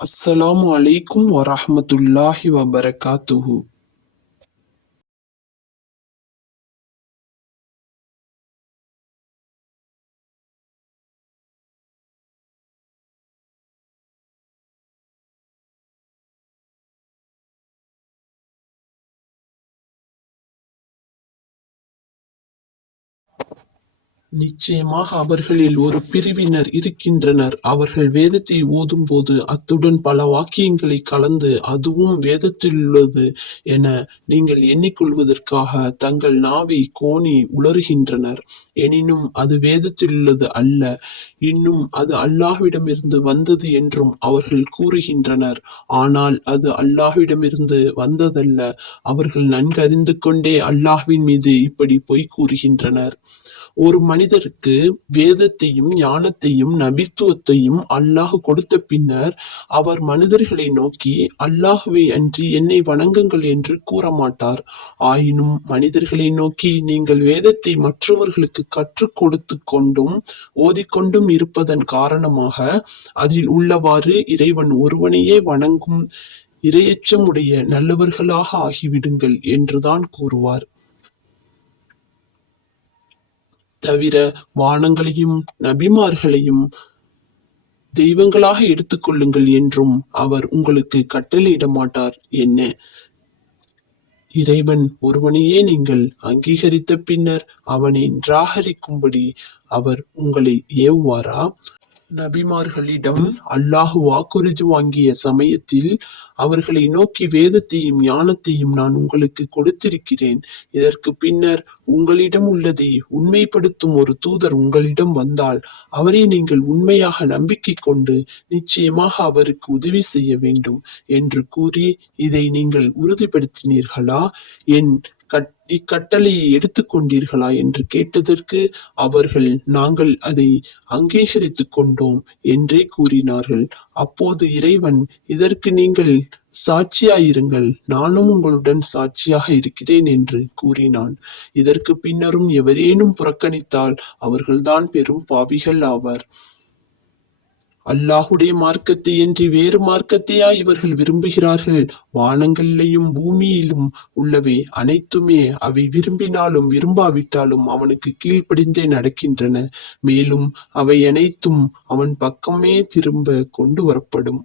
அஸ்ஸலாமு அலைக்கும் வரஹ்மத்துல்லாஹி வபரகாத்துஹு நிச்சயமாக அவர்களில் ஒரு பிரிவினர் இருக்கின்றனர். அவர்கள் வேதத்தை ஓதும்போது அத்துடன் பல வாக்கியங்களை கலந்து அதுவும் வேதத்தில் உள்ளது என நீங்கள் எண்ணிக்கொள்வதற்காக தங்கள் நாவை கோணி உளறுகின்றனர் எனினும் அது வேதத்தில் உள்ளது அல்ல. இன்னும் அது அல்லாஹ்விடமிருந்து வந்தது என்றும் அவர்கள் கூறுகின்றனர். ஆனால் அது அல்லாஹ்விடமிருந்து வந்ததல்ல. அவர்கள் நன்கறிந்து கொண்டே அல்லாஹ்வின் மீது இப்படி பொய் கூறுகின்றனர். ஒரு மனித மனிதருக்கு வேதத்தையும் ஞானத்தையும் நபித்துவத்தையும் அல்லாஹ் கொடுத்த பின்னர் அவர் மனிதர்களை நோக்கி அல்லாஹுவை அன்றி என்னை வணங்குங்கள் என்று கூற மாட்டார் ஆயினும் மனிதர்களை நோக்கி நீங்கள் வேதத்தை மற்றவர்களுக்கு கற்றுக் கொடுத்து கொண்டும் ஓதிக்கொண்டும் இருப்பதன் காரணமாக அதில் உள்ளவாறு இறைவன் ஒருவனையே வணங்கும் இரையச்சமுடைய நல்லவர்களாக ஆகிவிடுங்கள் என்றுதான் கூறுவார். தவிர வானங்களையும் நபிமார்களையும் தெய்வங்களாக எடுத்துக்கொள்ளுங்கள் என்றும் அவர் உங்களுக்கு கட்டளையிட மாட்டார் என்ன? இறைவன் ஒருவனையே நீங்கள் அங்கீகரித்த பின்னர் அவனை நிராகரிக்கும்படி அவர் உங்களை ஏவுவாரா? நபிமார்களிடம் அல்லாஹ் வாக்குறுதி வாங்கிய சமயத்தில் அவர்களை நோக்கி வேதத்தையும் ஞானத்தையும் நான் உங்களுக்கு கொடுத்திருக்கிறேன். இதற்கு பின்னர் உங்களிடம் உள்ளதை உண்மைப்படுத்தும் ஒரு தூதர் உங்களிடம் வந்தால் அவரை நீங்கள் உண்மையாக நம்பிக்கை கொண்டு நிச்சயமாக அவருக்கு உதவி செய்ய வேண்டும் என்று கூறி இதை நீங்கள் உறுதிப்படுத்தினீர்களா? என் இக்கட்டளையை எடுத்துக்கொண்டீர்களா என்று கேட்டதற்கு அவர்கள் நாங்கள் அதை அங்கீகரித்துக் கொண்டோம் என்றே கூறினார்கள். அப்போது இறைவன் இதற்கு நீங்கள் சாட்சியாயிருங்கள். நானும் உங்களுடன் சாட்சியாக இருக்கிறேன் என்று கூறினான். இதற்கு பின்னரும் எவரேனும் புறக்கணித்தால் அவர்கள்தான் பெரும் பாவிகள் ஆவர். அல்லாஹுடைய மார்க்கத்தை என்று வேறு மார்க்கத்தையா இவர்கள் விரும்புகிறார்கள்? வானங்களிலேயும் பூமியிலும் உள்ளவை அனைத்துமே அவை விரும்பினாலும் விரும்பாவிட்டாலும் அவனுக்கு கீழ்ப்படிந்தே நடக்கின்றன. மேலும் அவை அனைத்தும் அவன் பக்கமே திரும்ப கொண்டு வரப்படும்.